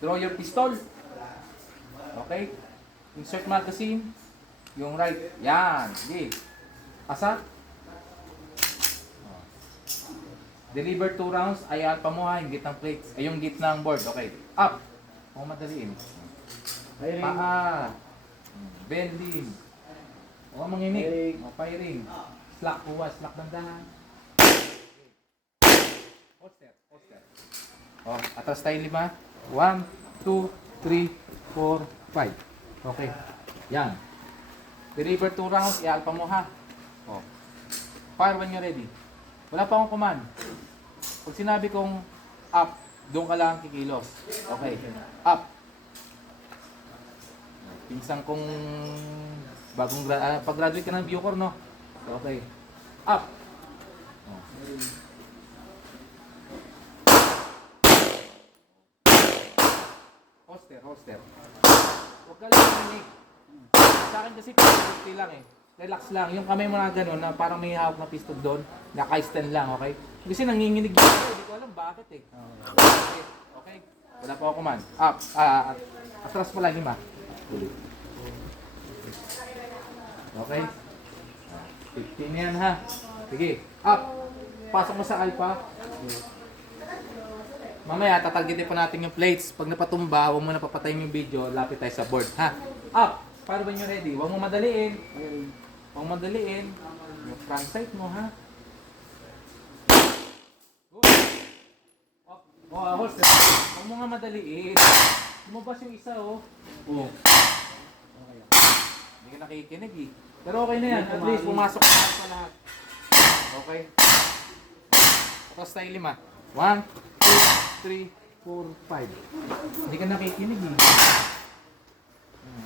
Draw your pistol. Okay? Insert magazine. Yung right. Yan. Sige. Asa. Deliver 2 rounds. Ayan pa mo ha. Yung gitnang plates. Ay, yung gitnang board. Okay. Up. O madaliin. Paa. Bending. O manginig. O firing. Slack. Huwa. Slack dandahan. Holster. Holster. O, atras tayo 5. 1, 2, 3, 4, 5. Okay. Yan. Deliver 2 rounds. I-alpha mo ha. O. Fire when you're ready. Wala pa akong command. Pag sinabi kong up, doon ka lang kikilos. Okay. Up. Pinsang kong bagong pag-graduate ka ng Bucor, no? Okay. Up. Holster, holster. Huwag ka lang manig. Sa akin kasi 50 lang eh. Relax lang. Yung kamay mo na gano'n na parang may hawak na pistol doon. Naka-stand lang, okay? Kasi nanginginig dito. Hindi ko alam bakit eh. Okay. Okay. Wala pa ako command. Up. Atras pa lang 5. Okay. 15 yan ha. Sige. Up. Pasok mo sa alpha. Mamaya tatargetin pa natin yung plates. Pag napatumba, huwag mo na papatayin yung video. Lapit tayo sa board. Ha? Up. Para ba nyo ready? Huwag mo madaliin. Huwag mo madaliin. Yung front sight mo ha. Holster. Huwag mo nga madaliin. Lumabas yung isa oh. Oh. Hindi ka nakikinig eh. Pero okay na yan. At least pumasok na pa lahat. Okay. Tapos tayo 5. 1, 2, 3, 4, 5. Hindi ka nakikinig eh.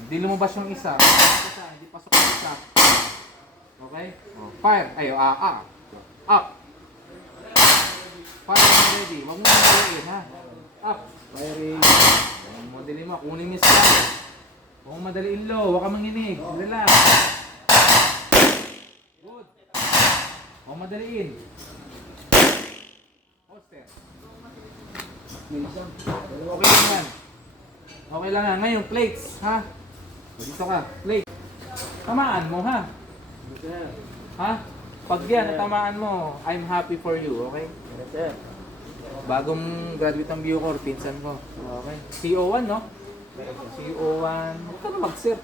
Hindi lumabas yung isa. Hindi pasok yung isa. Okay? Oh, fire. Ay, up. Fire when ready. Huwag mo madaliin ha. Up. Firing. Huwag mo madaliin mo. Kunin yung isa. Huwag mo madaliin low. Huwag ka manginig. Relax. Good. Huwag mo madaliin. Holster. Okay lang yan. Okay lang yan. Ngayon, plates, ha? Dito ka, plate. Tamaan mo, ha? Ha? Pag yan, tamaan mo, I'm happy for you, okay? Bagong graduate ng Bucor, pinsan ko. Okay. CO1, no? CO1. Huwag ka na mag-sir.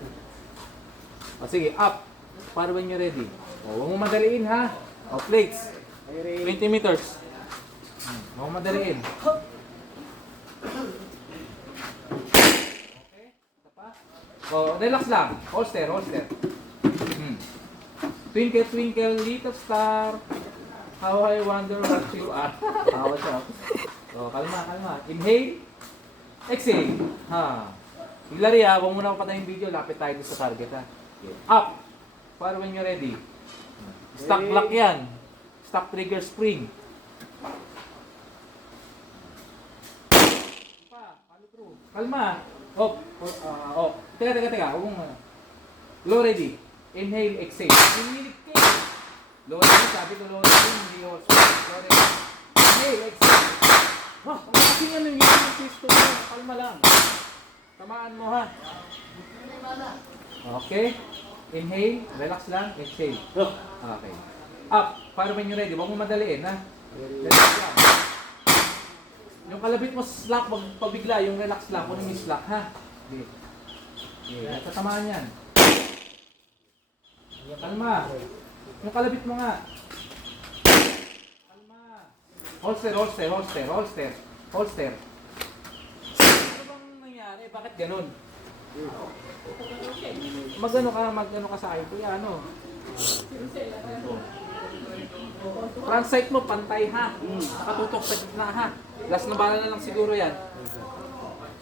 O sige, up. Para when you're ready. O, huwag mo madaliin, ha? O, plates. 20 meters. Huwag mo madaliin. Okay? Ito pa? O, relax lang. Holster, holster. Twinkle, twinkle, little star. How I wonder what you are. Tawa siya. O, kalma, kalma. Inhale. Exhale. Ha. Hilary ha, huwag mo na papatayin yung video. Lapit tayo sa target ha. Up. Para when you're ready. Stock lock yan. Stock trigger spring. Kalma. Oh. Teka. Huwag mo. Low ready. Inhale, exhale. Hinihilig ka. Low ready. Sabi ko low ready. Hindi ko. Low ready. Inhale, exhale. Ang kasi nga nang yung pisto mo. Kalma lang. Tamaan mo ha. Okay. Inhale. Relax lang. Exhale. Okay. Up. Para when you're ready. Huwag mo madaliin ha. Relax lang. Yung kalabit mo slack, wag pabigla, yung relax lang, kunin mo yung slack, ha? Okay. Tatamaan yan. Kalma. Yung kalabit mo nga. Kalma. Holster. Ano bang nangyari? Bakit ganun? Magano ka sa ito, yan, ano? Front sight mo, pantay ha. Nakatutok sa gitna ha. Last na bala na lang siguro yan.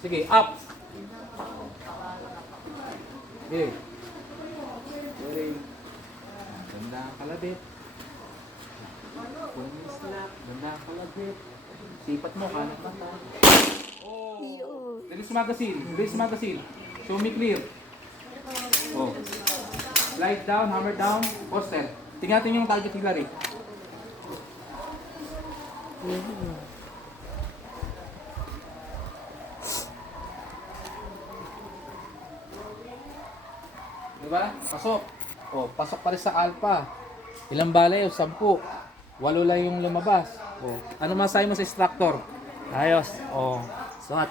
Sige, up. Okay. Ganda ang kalabit. Ganda ang kalabit. Sipat mo, kanan mata. Oh. Release magazine. Show me clear. Oh. Slide down, hammer down, poster. Tingnan natin yung target Hilary. Di ba? Pasok. O, pasok pa rin sa alpha. Ilang bala yun? 10. 8 lang yung lumabas. O, ano masahe mo sa instructor? Ayos. O, Sukat.